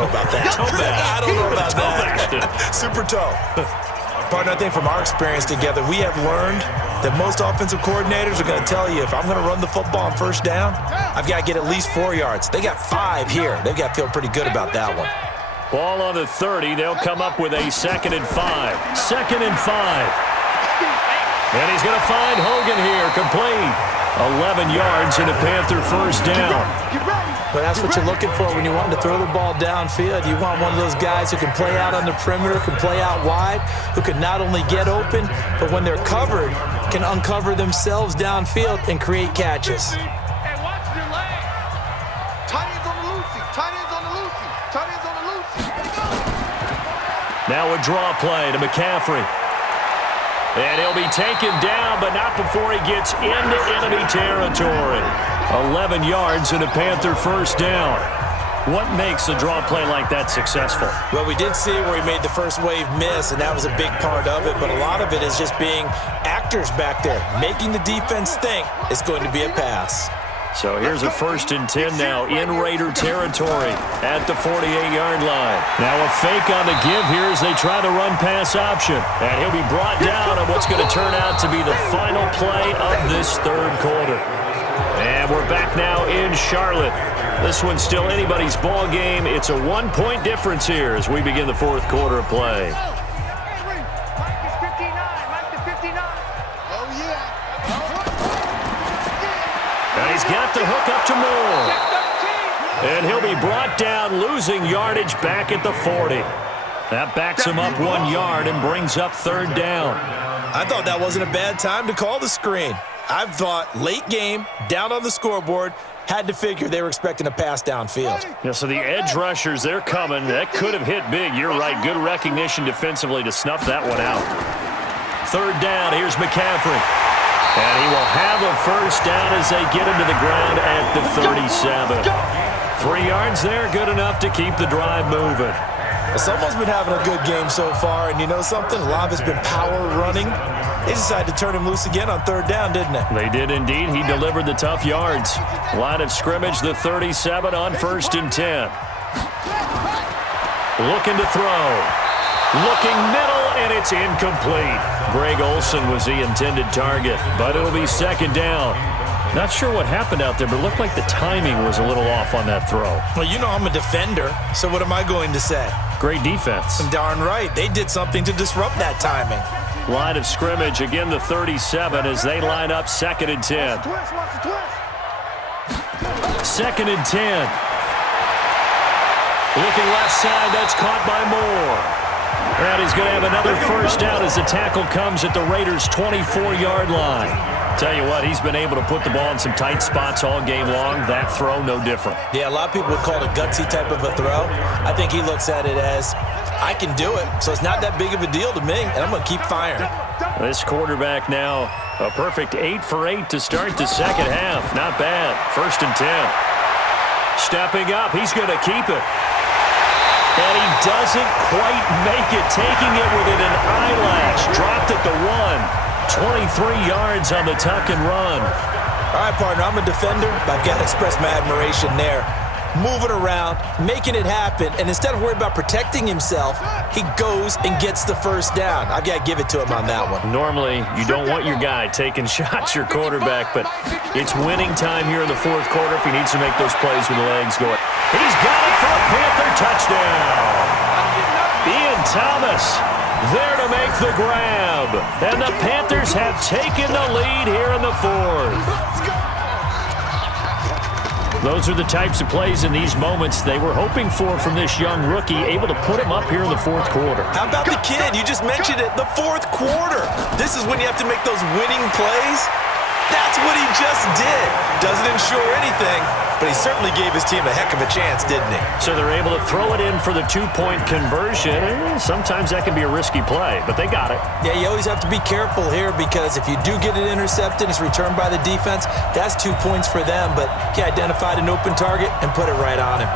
know about that. I don't know about that. Super toe. Partner, I think from our experience together, we have learned that most offensive coordinators are going to tell you, if I'm going to run the football on first down, I've got to get at least 4 yards. They got 5 here. They've got to feel pretty good about that one. Ball on the 30. They'll come up with a 2nd and 5. 2nd and 5. And he's going to find Hogan here, complete. 11 yards and a Panther first down. But that's what you're looking for when you want to throw the ball downfield. You want one of those guys who can play out on the perimeter, can play out wide, who can not only get open, but when they're covered, can uncover themselves downfield and create catches. Now a draw play to McCaffrey. And he'll be taken down, but not before he gets into enemy territory. 11 yards and a Panther first down. What makes a draw play like that successful? Well, we did see where he made the first wave miss, and that was a big part of it. But a lot of it is just being actors back there, making the defense think it's going to be a pass. So here's a 1st and 10 now in Raider territory at the 48-yard line. Now a fake on the give here as they try the run-pass option. And he'll be brought down on what's going to turn out to be the final play of this 3rd quarter. And we're back now in Charlotte. This one's still anybody's ball game. It's a 1-point difference here as we begin the 4th quarter of play. He's got the hook up to Moore. And he'll be brought down, losing yardage back at the 40. That backs him up 1 yard and brings up 3rd down. I thought that wasn't a bad time to call the screen. I've thought late game, down on the scoreboard, had to figure they were expecting a pass downfield. Yeah, so the edge rushers, they're coming. That could have hit big. You're right. Good recognition defensively to snuff that one out. 3rd down. Here's McCaffrey. And he will have a first down as they get him to the ground at the 37. 3 yards there, good enough to keep the drive moving. Someone's been having a good game so far, and you know something? A lot of it's been power running. They decided to turn him loose again on 3rd down, didn't they? They did indeed. He delivered the tough yards. Line of scrimmage, the 37 on 1st and 10. Looking to throw. Looking middle, and it's incomplete. Greg Olsen was the intended target, but it'll be 2nd down. Not sure what happened out there, but it looked like the timing was a little off on that throw. Well, you know I'm a defender, so what am I going to say? Great defense. Darn right. They did something to disrupt that timing. Line of scrimmage, again the 37 as they line up 2nd and 10. 2nd and 10. Looking left side, that's caught by Moore. And he's going to have another first down as the tackle comes at the Raiders' 24-yard line. Tell you what, he's been able to put the ball in some tight spots all game long. That throw, no different. Yeah, a lot of people would call it a gutsy type of a throw. I think he looks at it as, I can do it, so it's not that big of a deal to me, and I'm going to keep firing. This quarterback now, a perfect 8 for 8 to start the 2nd half. Not bad. 1st and 10. Stepping up, he's going to keep it. And he doesn't quite make it, taking it within an eyelash. Dropped at the 1. 23 yards on the tuck and run. All right, partner, I'm a defender, but I've got to express my admiration there. Moving around, making it happen, and instead of worrying about protecting himself, he goes and gets the first down. I've got to give it to him on that one. Normally, you don't want your guy taking shots, your quarterback, but it's winning time here in the 4th quarter if he needs to make those plays with the legs going. He's got it for a Panther touchdown. Ian Thomas there to make the grab. And the Panthers have taken the lead here in the 4th. Those are the types of plays in these moments they were hoping for from this young rookie, able to put him up here in the 4th quarter. How about the kid? You just mentioned it, the 4th quarter. This is when you have to make those winning plays. That's what he just did. Doesn't ensure anything, but he certainly gave his team a heck of a chance, didn't he? So they're able to throw it in for the 2-point conversion. Sometimes that can be a risky play, but they got it. Yeah, you always have to be careful here because if you do get it intercepted, it's returned by the defense, that's 2 points for them, but he identified an open target and put it right on him.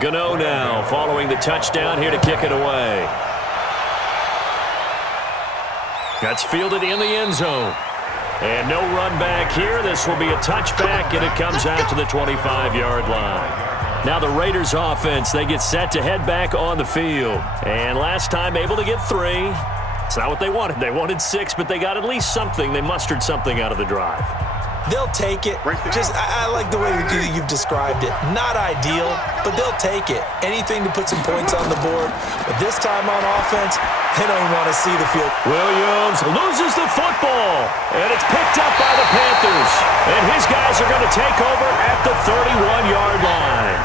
Gano now following the touchdown here to kick it away. That's fielded in the end zone. And no run back here. This will be a touchback, and it comes out to the 25-yard line. Now the Raiders offense, they get set to head back on the field. And last time able to get 3. It's not what they wanted. They wanted 6, but they got at least something. They mustered something out of the drive. They'll take it. I like the way you've described it. Not ideal, but they'll take it. Anything to put some points on the board. But this time on offense, they don't want to see the field. Williams loses the football, and it's picked up by the Panthers. And his guys are going to take over at the 31-yard line.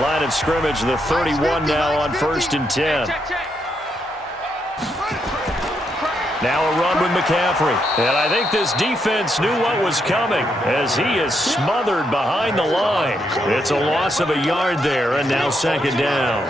Line of scrimmage, the 31 now on 1st and 10. Now a run with McCaffrey. And I think this defense knew what was coming as he is smothered behind the line. It's a loss of a yard there, and now 2nd down.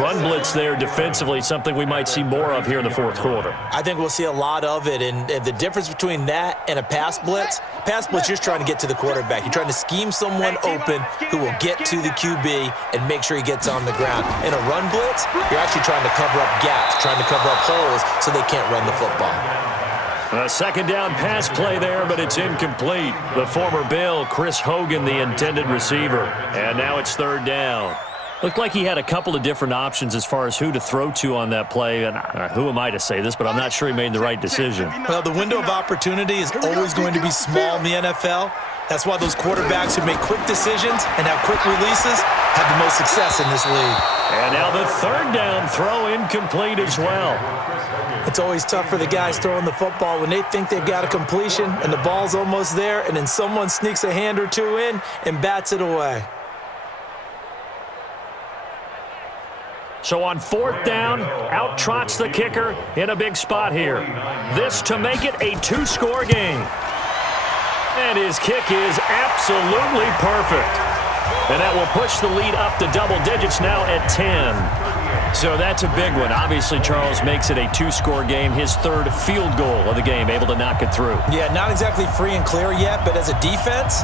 Run blitz there defensively, something we might see more of here in the 4th quarter. I think we'll see a lot of it, and the difference between that and a pass blitz, you're just trying to get to the quarterback. You're trying to scheme someone open who will get to the QB and make sure he gets on the ground. In a run blitz, you're actually trying to cover up gaps, trying to cover up holes so they can't run the football. A 2nd down pass play there, but it's incomplete. The former Bill, Chris Hogan, the intended receiver. And now it's 3rd down. Looked like he had a couple of different options as far as who to throw to on that play. And who am I to say this, but I'm not sure he made the right decision. Well, the window of opportunity is always going to be small in the NFL. That's why those quarterbacks who make quick decisions and have quick releases have the most success in this league. And now the 3rd down throw incomplete as well. It's always tough for the guys throwing the football when they think they've got a completion and the ball's almost there, and then someone sneaks a hand or two in and bats it away. So on 4th down, out trots the kicker in a big spot here. This to make it a 2-score game. And his kick is absolutely perfect. And that will push the lead up to double digits now at 10. So that's a big one. Obviously, Charles makes it a 2-score game, his 3rd field goal of the game, able to knock it through. Yeah, not exactly free and clear yet, but as a defense,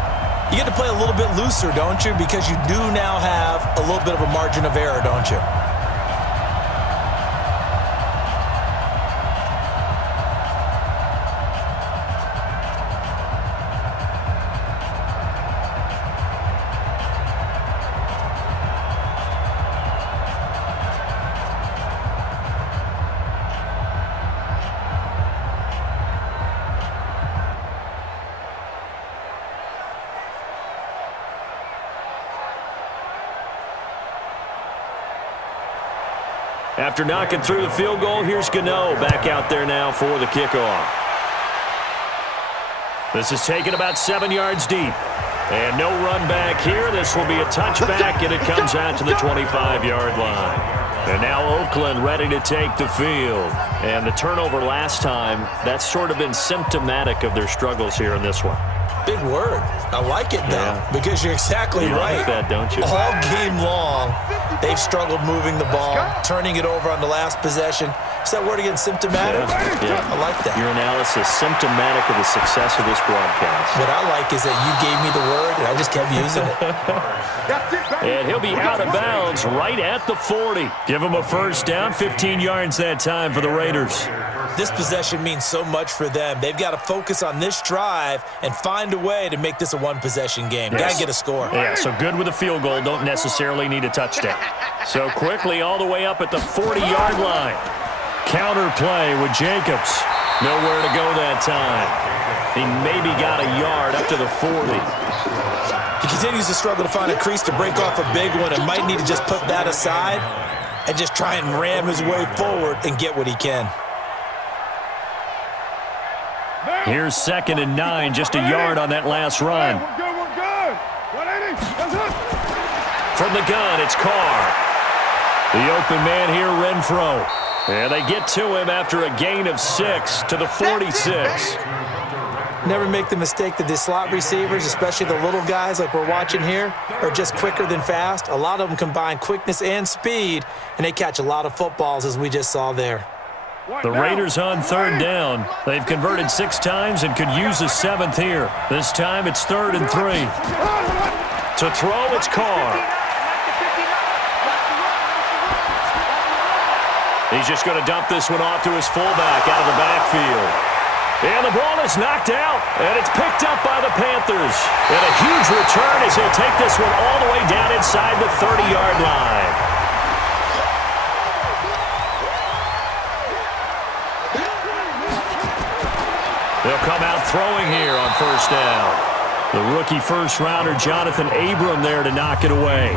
you get to play a little bit looser, don't you? Because you do now have a little bit of a margin of error, don't you? After knocking through the field goal, here's Gano back out there now for the kickoff. This is taken about 7 yards deep. And no run back here. This will be a touchback, and it comes out to the 25-yard line. And now Oakland ready to take the field. And the turnover last time, that's sort of been symptomatic of their struggles here in this one. Big word. I like it, though, because you're exactly right. Like that, don't you? All game long, they've struggled moving the ball, turning it over on the last possession. Is that word again, symptomatic? Yeah. I like that. Your analysis, symptomatic of the success of this broadcast. What I like is that you gave me the word, and I just kept using it. And he'll be out of bounds right at the 40. Give him a 1st down, 15 yards that time for the Raiders. This possession means so much for them. They've got to focus on this drive and find a way to make this a one-possession game. Yes. Got to get a score. Yeah, so good with a field goal. Don't necessarily need a touchdown. So quickly all the way up at the 40-yard line. Counter play with Jacobs. Nowhere to go that time. He maybe got a yard up to the 40. He continues to struggle to find a crease to break off a big one and might need to just put that aside and just try and ram his way forward and get what he can. Here's 2nd and 9, just a yard on that last run. From the gun, it's Carr. The open man here, Renfro. And they get to him after a gain of 6 to the 46. Never make the mistake that the slot receivers, especially the little guys like we're watching here, are just quicker than fast. A lot of them combine quickness and speed, and they catch a lot of footballs, as we just saw there. The Raiders on 3rd down. They've converted 6 times and could use a 7th here. This time it's 3rd and 3. To throw, it's Carr. He's just going to dump this one off to his fullback out of the backfield. And the ball is knocked out, and it's picked up by the Panthers. And a huge return as he'll take this one all the way down inside the 30-yard line. They'll come out throwing here on first down. The rookie first-rounder Jonathan Abram there to knock it away.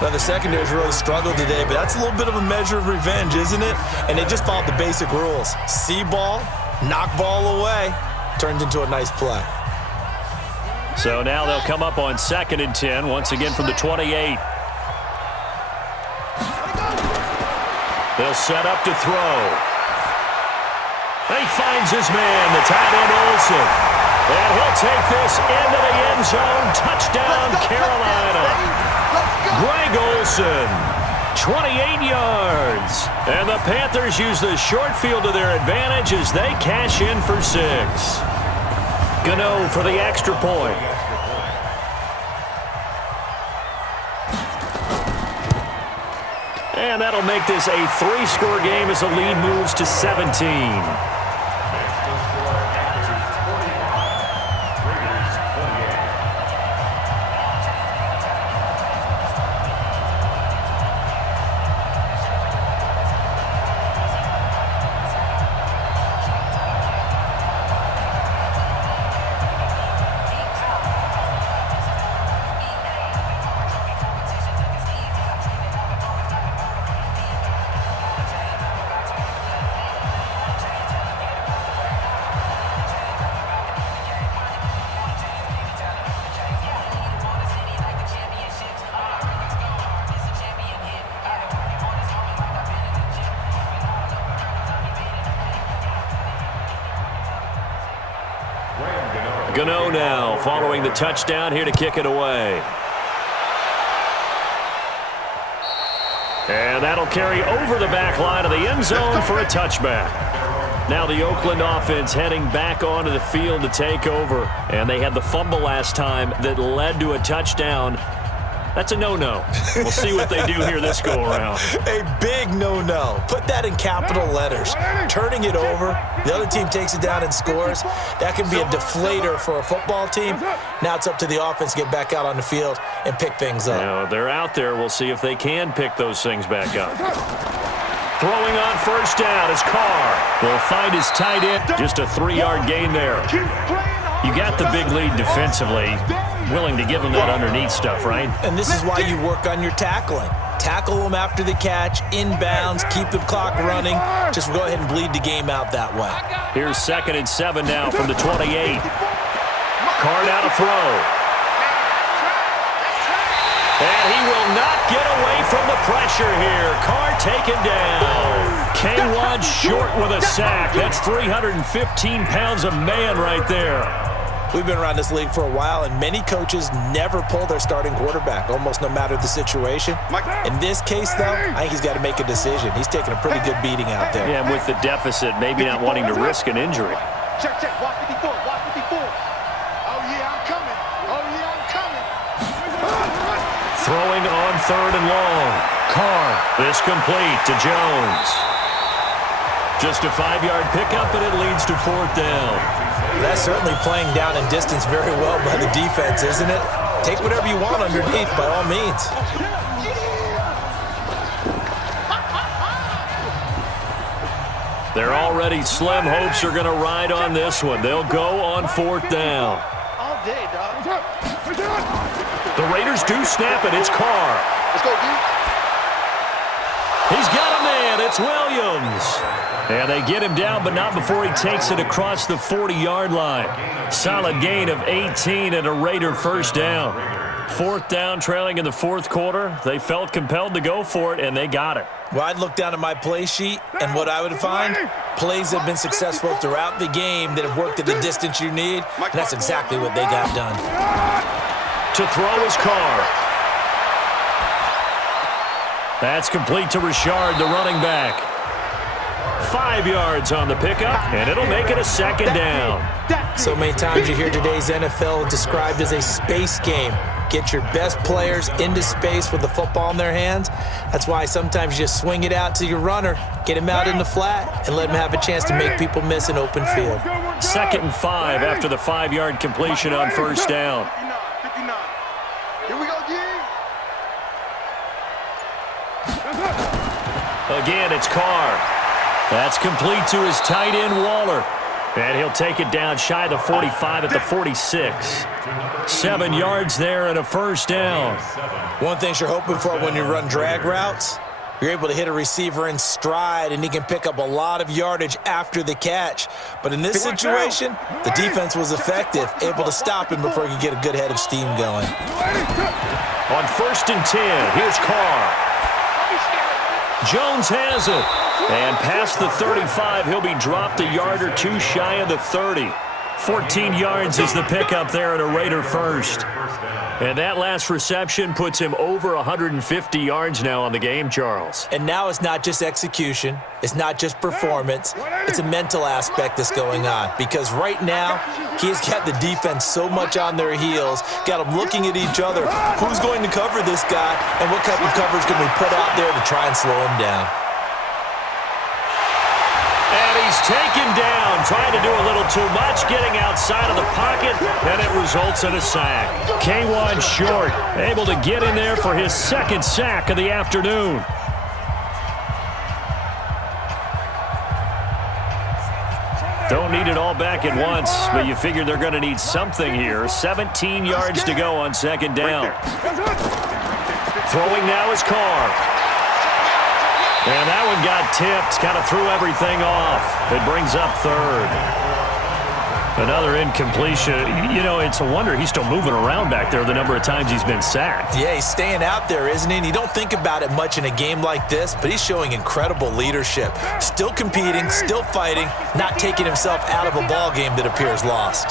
Now, the secondary's really struggled today, but that's a little bit of a measure of revenge, isn't it? And they just followed the basic rules. See ball, knock ball away, turned into a nice play. So now they'll come up on 2nd and 10, once again from the 28. They'll set up to throw. He finds his man, the tight end Olsen. And he'll take this into the end zone. Touchdown, Carolina. Greg Olsen, 28 yards. And the Panthers use the short field to their advantage as they cash in for 6. Gano for the extra point. And that'll make this a 3-score game as the lead moves to 17. Gano now following the touchdown here to kick it away. And that'll carry over the back line of the end zone for a touchback. Now the Oakland offense heading back onto the field to take over. And they had the fumble last time that led to a touchdown. That's a no-no. We'll see what they do here this go-around. A big no-no. Put that in capital letters. Turning it over, the other team takes it down and scores. That can be a deflator for a football team. Now it's up to the offense to get back out on the field and pick things up. Now, they're out there. We'll see if they can pick those things back up. Throwing on first down is Carr. Will find his tight end. Just a 3-yard gain there. You got the big lead defensively. Willing to give him that underneath stuff, right? And this is why you work on your tackling. Tackle them after the catch, inbounds, keep the clock running. Just go ahead and bleed the game out that way. Here's 2nd and 7 now from the 28. Carr now to throw. And he will not get away from the pressure here. Carr taken down. K-Wad short with a sack. That's 315 pounds of man right there. We've been around this league for a while, and many coaches never pull their starting quarterback, almost no matter the situation. In this case, though, I think he's got to make a decision. He's taking a pretty good beating out there. Yeah, with the deficit, maybe not wanting to risk an injury. Check, watch 54, watch 54. Oh, yeah, I'm coming. Oh, yeah, I'm coming. Throwing on 3rd and long. Carr, this complete to Jones. Just a 5-yard pickup, and it leads to 4th down. That's certainly playing down in distance very well by the defense, isn't it? Take whatever you want underneath, by all means. They're already slim hopes are going to ride on this one. They'll go on 4th down. All day, dog. The Raiders do snap it. It's Carr. Let's go, dude. He's got a man. It's Williams. And they get him down, but not before he takes it across the 40-yard line. Solid gain of 18 and a Raider first down. 4th down, trailing in the 4th quarter. They felt compelled to go for it, and they got it. Well, I'd look down at my play sheet, and what I would find, plays that have been successful throughout the game that have worked at the distance you need, and that's exactly what they got done. To throw is Carr. That's complete to Richard, the running back. 5 yards on the pickup, and it'll make it a 2nd down. So many times you hear today's NFL described as a space game. Get your best players into space with the football in their hands. That's why sometimes you just swing it out to your runner, get him out in the flat, and let him have a chance to make people miss an open field. 2nd and 5 after the 5-yard completion on first down. 59. Here we go, G. Again, it's Carr. That's complete to his tight end, Waller. And he'll take it down shy of the 45 at the 46. 7 yards there and a first down. One thing you're hoping for when you run drag routes, you're able to hit a receiver in stride, and he can pick up a lot of yardage after the catch. But in this situation, the defense was effective, able to stop him before he could get a good head of steam going. On 1st and 10, here's Carr. Jones has it. And past the 35, he'll be dropped a yard or two shy of the 30. 14 yards is the pickup there at a Raider first. And that last reception puts him over 150 yards now on the game, Charles. And now it's not just execution. It's not just performance. It's a mental aspect that's going on. Because right now, he has got the defense so much on their heels, got them looking at each other. Who's going to cover this guy, and what type of coverage can we put out there to try and slow him down? And he's taken down, trying to do a little too much, getting outside of the pocket, and it results in a sack. K1 Short, able to get in there for his 2nd sack of the afternoon. Don't need it all back at once, but you figure they're going to need something here. 17 yards to go on 2nd down. Throwing now is Carr. And that one got tipped, kind of threw everything off. It brings up 3rd. Another incompletion. You know, it's a wonder he's still moving around back there the number of times he's been sacked. Yeah, he's staying out there, isn't he? And you don't think about it much in a game like this, but he's showing incredible leadership. Still competing, still fighting, not taking himself out of a ball game that appears lost.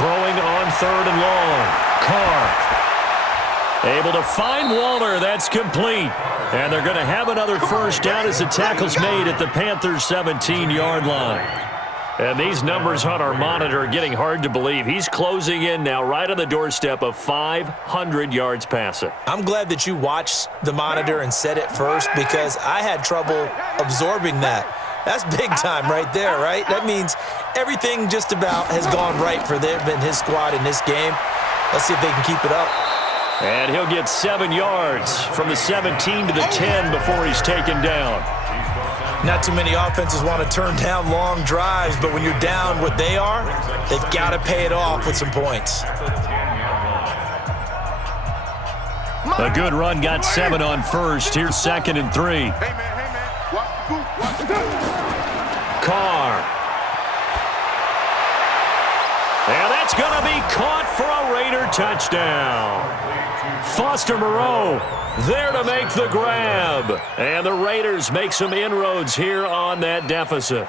Throwing on 3rd and long. Carr. Able to find Waller. That's complete. And they're going to have another first down as the tackle's made at the Panthers' 17-yard line. And these numbers on our monitor are getting hard to believe. He's closing in now right on the doorstep of 500 yards passing. I'm glad that you watched the monitor and said it first, because I had trouble absorbing that. That's big time right there, right? That means everything just about has gone right for them and his squad in this game. Let's see if they can keep it up. And he'll get 7 yards from the 17 to the 10 before he's taken down. Not too many offenses want to turn down long drives, but when you're down what they are, they've got to pay it off with some points. A good run got 7 on first. Here's 2nd and 3. Hey, man. Watch the boot. Watch the boot. Carr. And that's going to be caught for a Raider touchdown. Foster Moreau there to make the grab. And the Raiders make some inroads here on that deficit.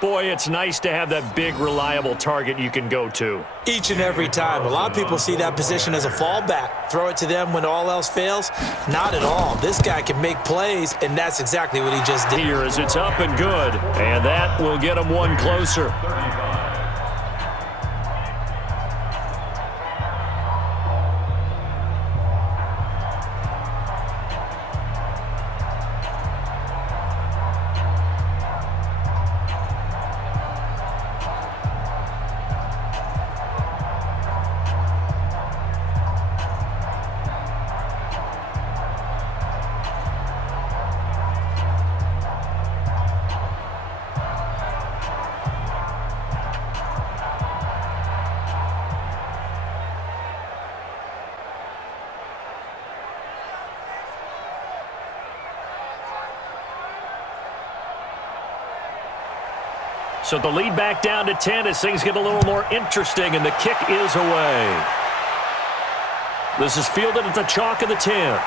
Boy, it's nice to have that big, reliable target you can go to. Each and every time. A lot of people see that position as a fallback. Throw it to them when all else fails. Not at all. This guy can make plays, and that's exactly what he just did. Here as it's up and good, and that will get him one closer. So the lead back down to 10 as things get a little more interesting, and the kick is away. This is fielded at the chalk of the 10.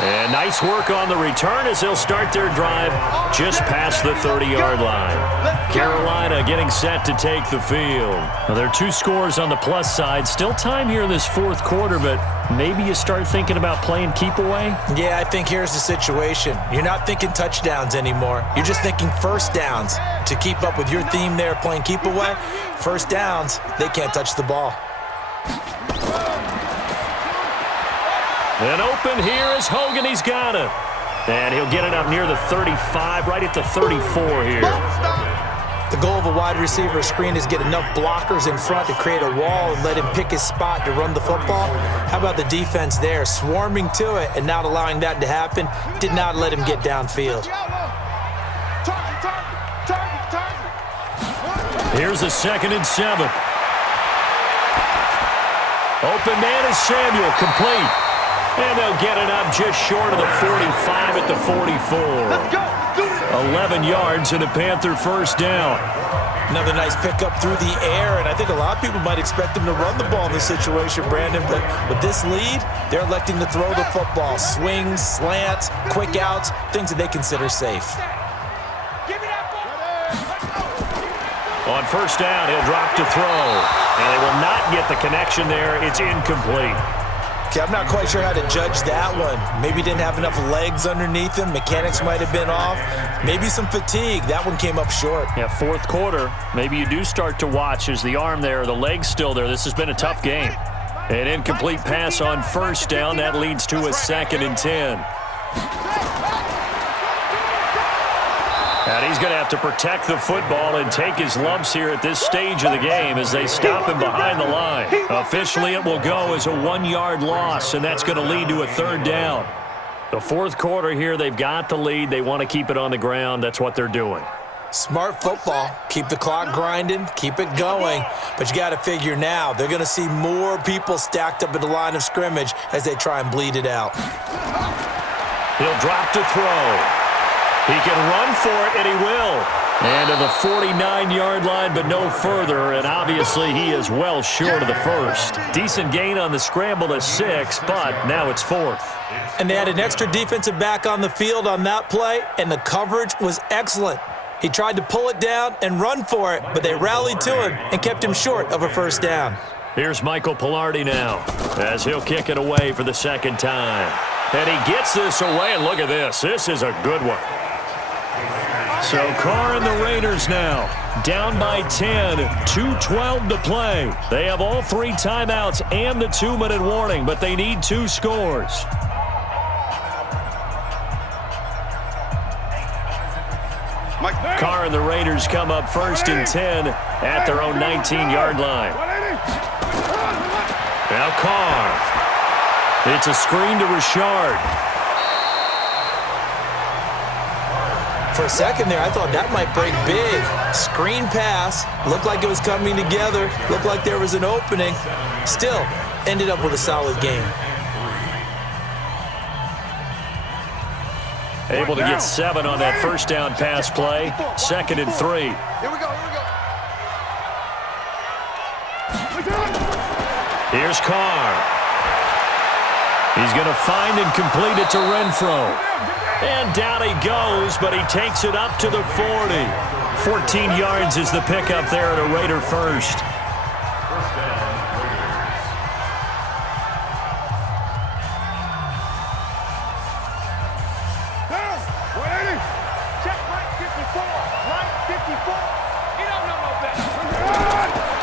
And nice work on the return as they'll start their drive just past the 30-yard line. Carolina getting set to take the field. Now, there are 2 scores on the plus side. Still time here in this fourth quarter, but maybe you start thinking about playing keep away? Yeah, I think here's the situation. You're not thinking touchdowns anymore. You're just thinking first downs. To keep up with your theme there, playing keep away, first downs, they can't touch the ball. And open here is Hogan. He's got it. And he'll get it up near the 35, right at the 34 here. The goal of a wide receiver screen is get enough blockers in front to create a wall and let him pick his spot to run the football. How about the defense there, swarming to it and not allowing that to happen? Did not let him get downfield. Here's a 2nd and 7. Open man is Samuel, complete. And they'll get it up just short of the 45 at the 44. 11 yards and a Panther first down. Another nice pickup through the air, and I think a lot of people might expect them to run the ball in this situation, Brandon, but with this lead, they're electing to throw the football. Swings, slants, quick outs, things that they consider safe. On first down, he'll drop to throw. And they will not get the connection there. It's incomplete. Okay, I'm not quite sure how to judge that one. Maybe didn't have enough legs underneath him. Mechanics might have been off. Maybe some fatigue. That one came up short. Yeah, fourth quarter. Maybe you do start to watch. Is the arm there, the leg's still there? This has been a tough game. An incomplete pass on first down. That leads to a 2nd and 10. And he's going to have to protect the football and take his lumps here at this stage of the game as they stop him behind the line. Officially, it will go as a 1-yard loss, and that's going to lead to a 3rd down. The fourth quarter here, they've got the lead. They want to keep it on the ground. That's what they're doing. Smart football. Keep the clock grinding. Keep it going. But you got to figure now, they're going to see more people stacked up at the line of scrimmage as they try and bleed it out. He'll drop to throw. He can run for it, and he will. And to the 49-yard line, but no further, and obviously he is well short of the first. Decent gain on the scramble to 6, but now it's 4th. And they had an extra defensive back on the field on that play, and the coverage was excellent. He tried to pull it down and run for it, but they rallied to him and kept him short of a first down. Here's Michael Pilardi now as he'll kick it away for the 2nd time. And he gets this away, and look at this. This is a good one. So Carr and the Raiders now down by 10, 2:12 to play. They have all 3 timeouts and the 2-minute warning, but they need 2 scores. Carr and the Raiders come up 1st and 10 at their own 19-yard line. Now Carr. It's a screen to Richard. For a second there, I thought that might break big. Screen pass. Looked like it was coming together. Looked like there was an opening. Still, ended up with a solid game. Able to get 7 on that first down pass play. 2nd and 3. Here we go. Here's Carr. He's going to find and complete it to Renfro. And down he goes, but he takes it up to the 40. 14 yards is the pickup there at a Raider first.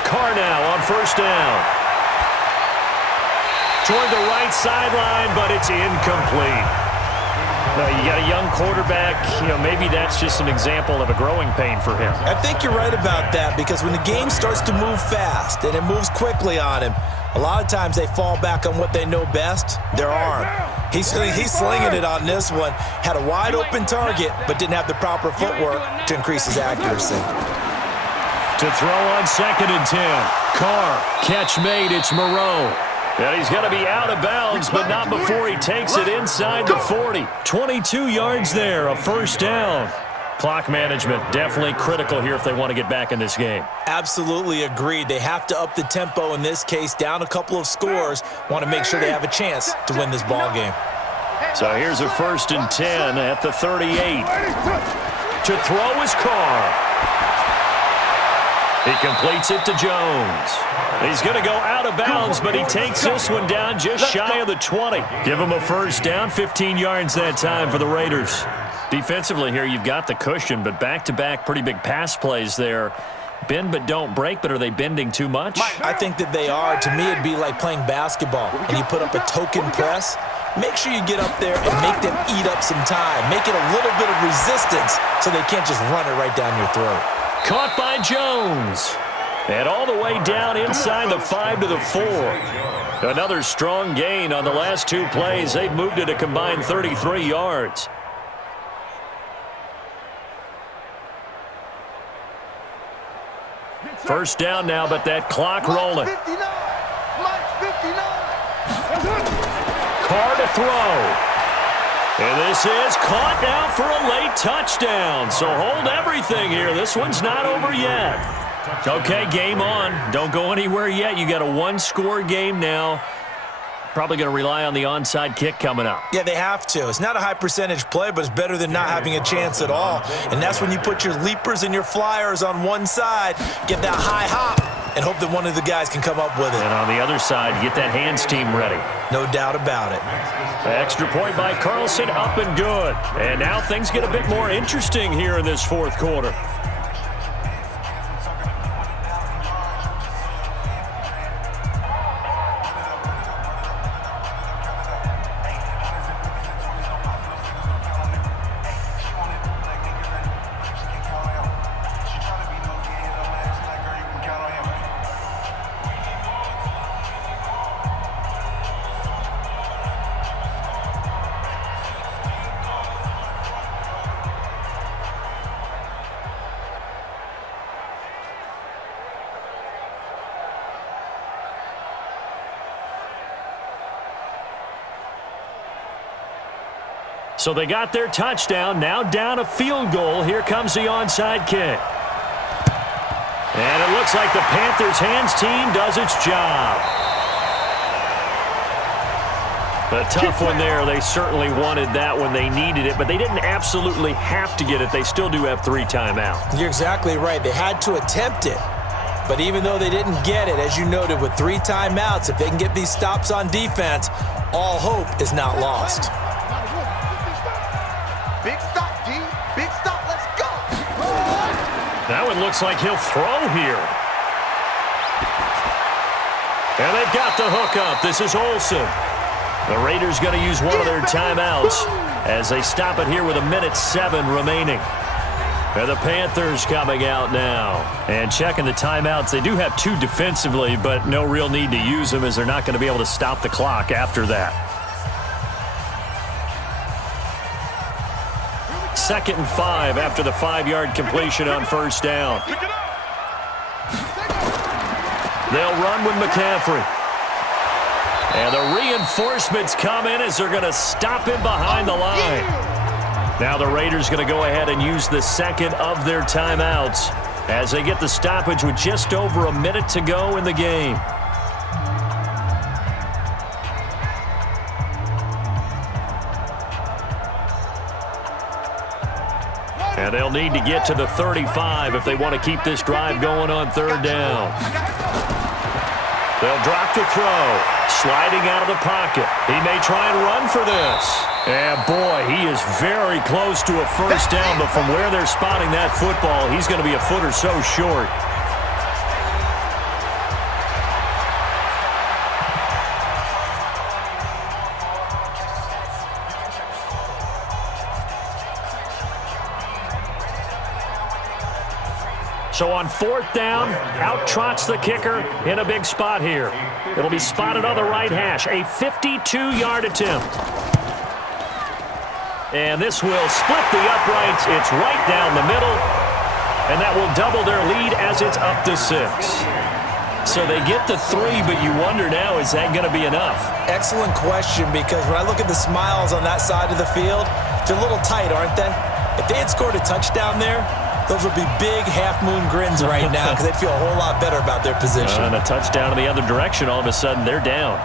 Carr now on first down. Toward the right sideline, but it's incomplete. You got a young quarterback, maybe that's just an example of a growing pain for him. I think you're right about that because when the game starts to move fast and it moves quickly on him, a lot of times they fall back on what they know best, their arm. He's slinging it on this one. Had a wide open target, but didn't have the proper footwork to increase his accuracy. To throw on 2nd and 10. Carr, catch made, it's Moreau. And he's going to be out of bounds, but not before he takes it inside the 40. 22 yards there, a first down. Clock management definitely critical here if they want to get back in this game. Absolutely agreed. They have to up the tempo in this case, down a couple of scores. Want to make sure they have a chance to win this ball game. So here's a 1st and 10 at the 38. To throw is Carr. He completes it to Jones. He's going to go out of bounds, but he takes this one down just shy of the 20. Give him a 1st down, 15 yards that time for the Raiders. Defensively here, you've got the cushion, but back-to-back pretty big pass plays there. Bend but don't break, but are they bending too much? I think that they are. To me, it'd be like playing basketball, and you put up a token press. Make sure you get up there and make them eat up some time. Make it a little bit of resistance so they can't just run it right down your throat. Caught by Jones. And all the way down inside the 5 to the 4. Another strong gain on the last 2 plays. They've moved it a combined 33 yards. First down now, but that clock rolling. Carr to throw. And this is caught now for a late touchdown. So hold everything here. This one's not over yet. Okay, game on. Don't go anywhere yet. You got a 1-score game now. Probably going to rely on the onside kick coming up. Yeah, they have to. It's not a high percentage play, but it's better than not having a chance at all. And that's when you put your leapers and your flyers on one side, get that high hop, and hope that one of the guys can come up with it. And on the other side, get that hands team ready. No doubt about it. Extra point by Carlson, up and good. And now things get a bit more interesting here in this 4th quarter. So they got their touchdown, now down a field goal. Here comes the onside kick. And it looks like the Panthers' hands team does its job. A tough one there. They certainly wanted that when they needed it, but they didn't absolutely have to get it. They still do have 3 timeouts. You're exactly right. They had to attempt it. But even though they didn't get it, as you noted, with 3 timeouts, if they can get these stops on defense, all hope is not lost. Big stop, D. Big stop. Let's go. That one looks like he'll throw here. And they've got the hook up. This is Olsen. The Raiders going to use one of their timeouts as they stop it here with 1:07 remaining. And the Panthers coming out now. And checking the timeouts. They do have 2 defensively, but no real need to use them as they're not going to be able to stop the clock after that. 2nd and 5 after the 5-yard completion on 1st down. They'll run with McCaffrey. And the reinforcements come in as they're going to stop him behind the line. Now the Raiders going to go ahead and use the 2nd of their timeouts as they get the stoppage with just over a minute to go in the game. And they'll need to get to the 35 if they want to keep this drive going on 3rd down. They'll drop the throw. Sliding out of the pocket. He may try and run for this. And boy, he is very close to a 1st down, but from where they're spotting that football, he's going to be a foot or so short. So on 4th down, out trots the kicker in a big spot here. It'll be spotted on the right hash. A 52-yard attempt. And this will split the uprights. It's right down the middle. And that will double their lead as it's up to 6. So they get the 3, but you wonder now, is that going to be enough? Excellent question, because when I look at the smiles on that side of the field, they're a little tight, aren't they? If they had scored a touchdown there, those would be big half-moon grins right now because they'd feel a whole lot better about their position. And a touchdown in the other direction, all of a sudden they're down.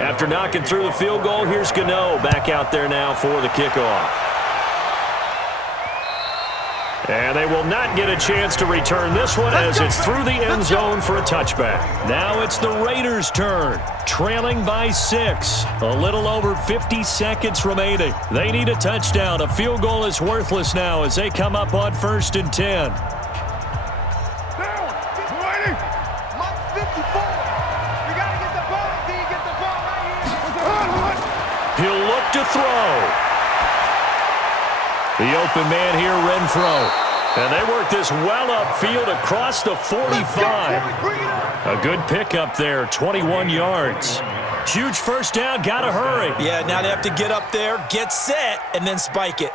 After knocking through the field goal, here's Gano back out there now for the kickoff. And they will not get a chance to return this one as it's through the end zone for a touchback. Now it's the Raiders' turn, trailing by 6. A little over 50 seconds remaining. They need a touchdown. A field goal is worthless now as they come up on 1st and 10. He'll look to throw. The open man here, Renfro. And they work this well upfield across the 45. A good pickup there, 21 yards. Huge first down, got to hurry. Yeah, now they have to get up there, get set, and then spike it.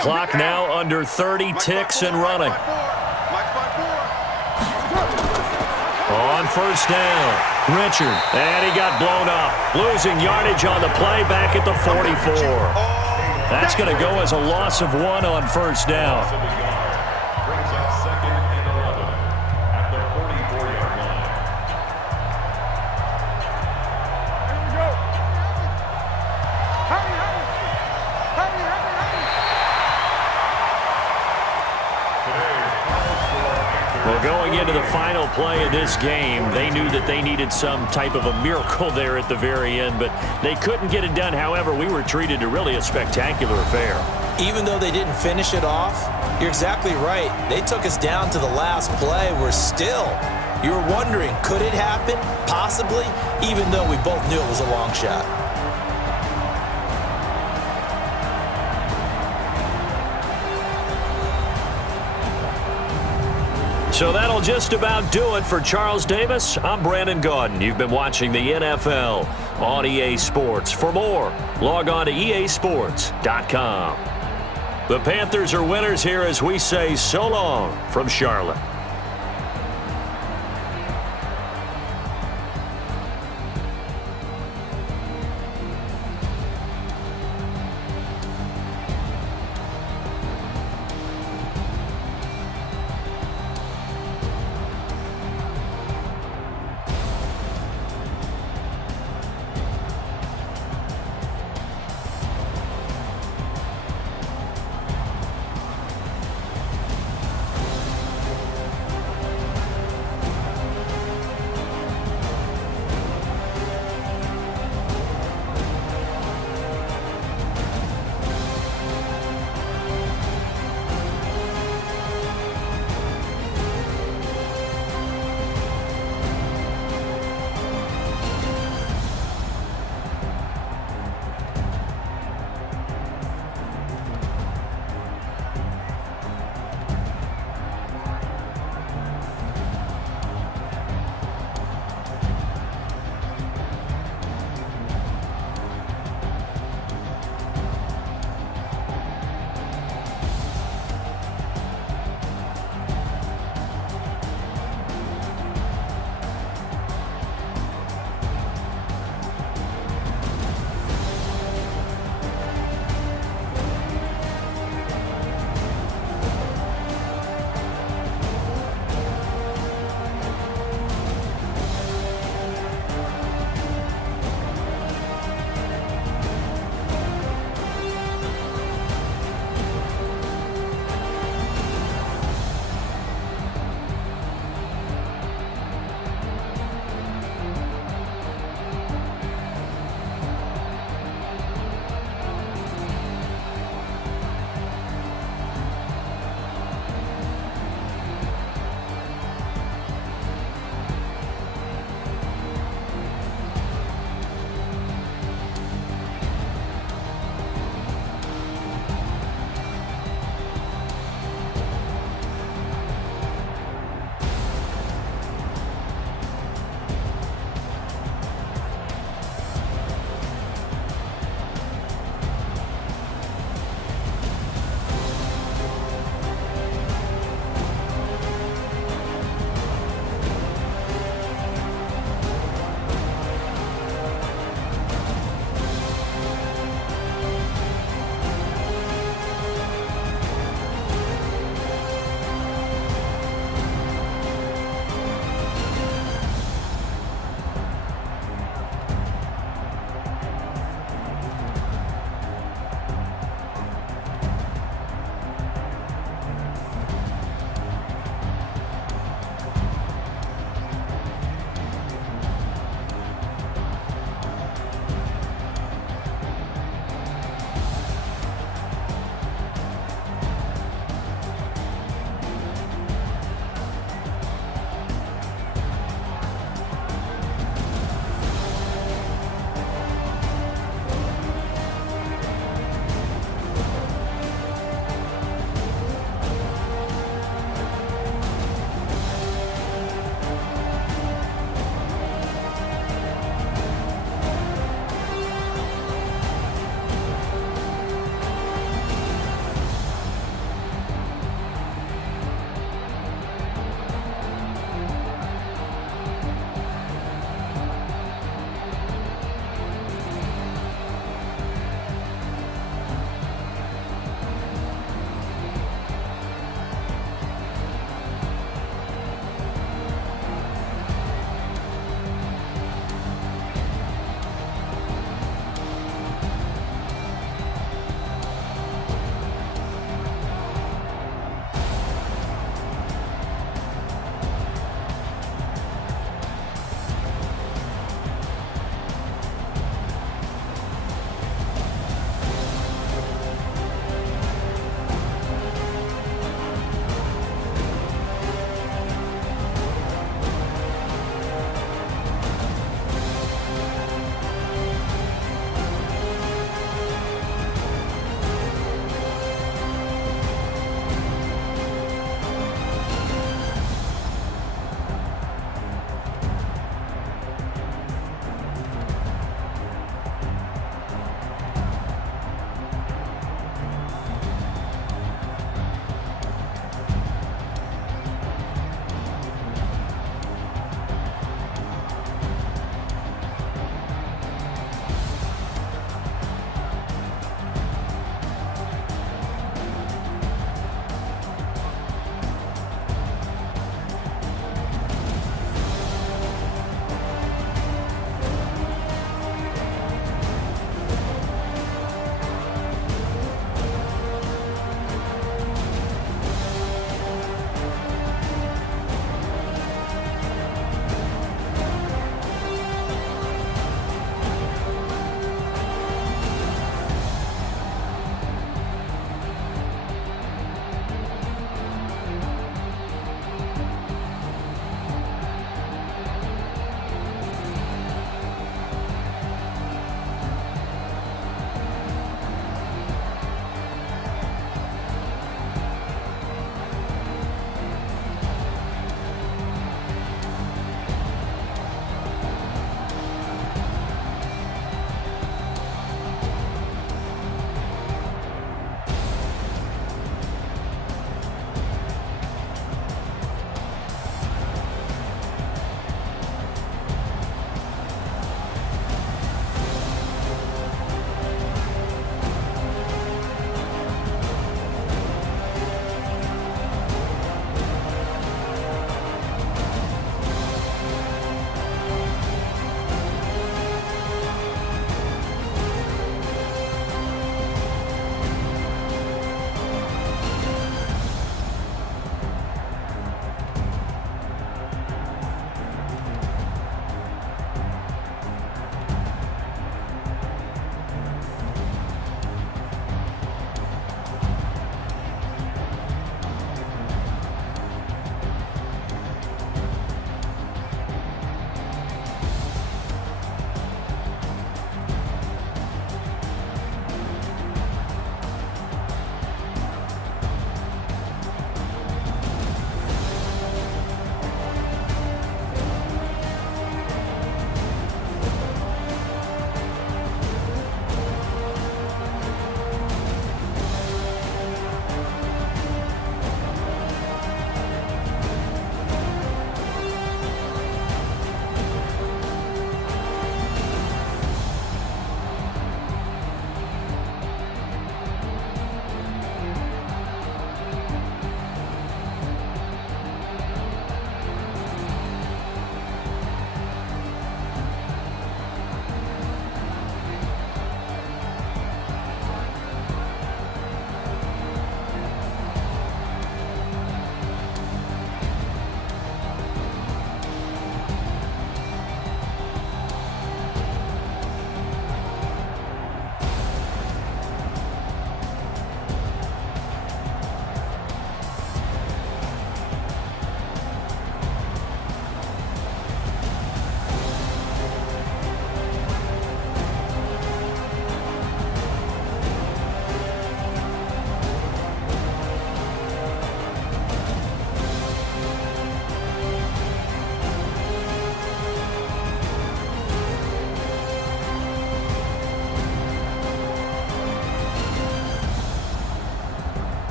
Clock now under 30 ticks and running. On 1st down, Richard. And he got blown up. Losing yardage on the play back at the 44. That's going to go as a loss of 1 on 1st down. Well, going into the final play of this game, they knew that they needed some type of a miracle there at the very end, but they couldn't get it done. However, we were treated to really a spectacular affair. Even though they didn't finish it off, you're exactly right. They took us down to the last play. You were wondering, could it happen? Possibly, even though we both knew it was a long shot. So that'll just about do it for Charles Davis. I'm Brandon Gaudin. You've been watching the NFL on EA Sports. For more, log on to easports.com. The Panthers are winners here as we say so long from Charlotte.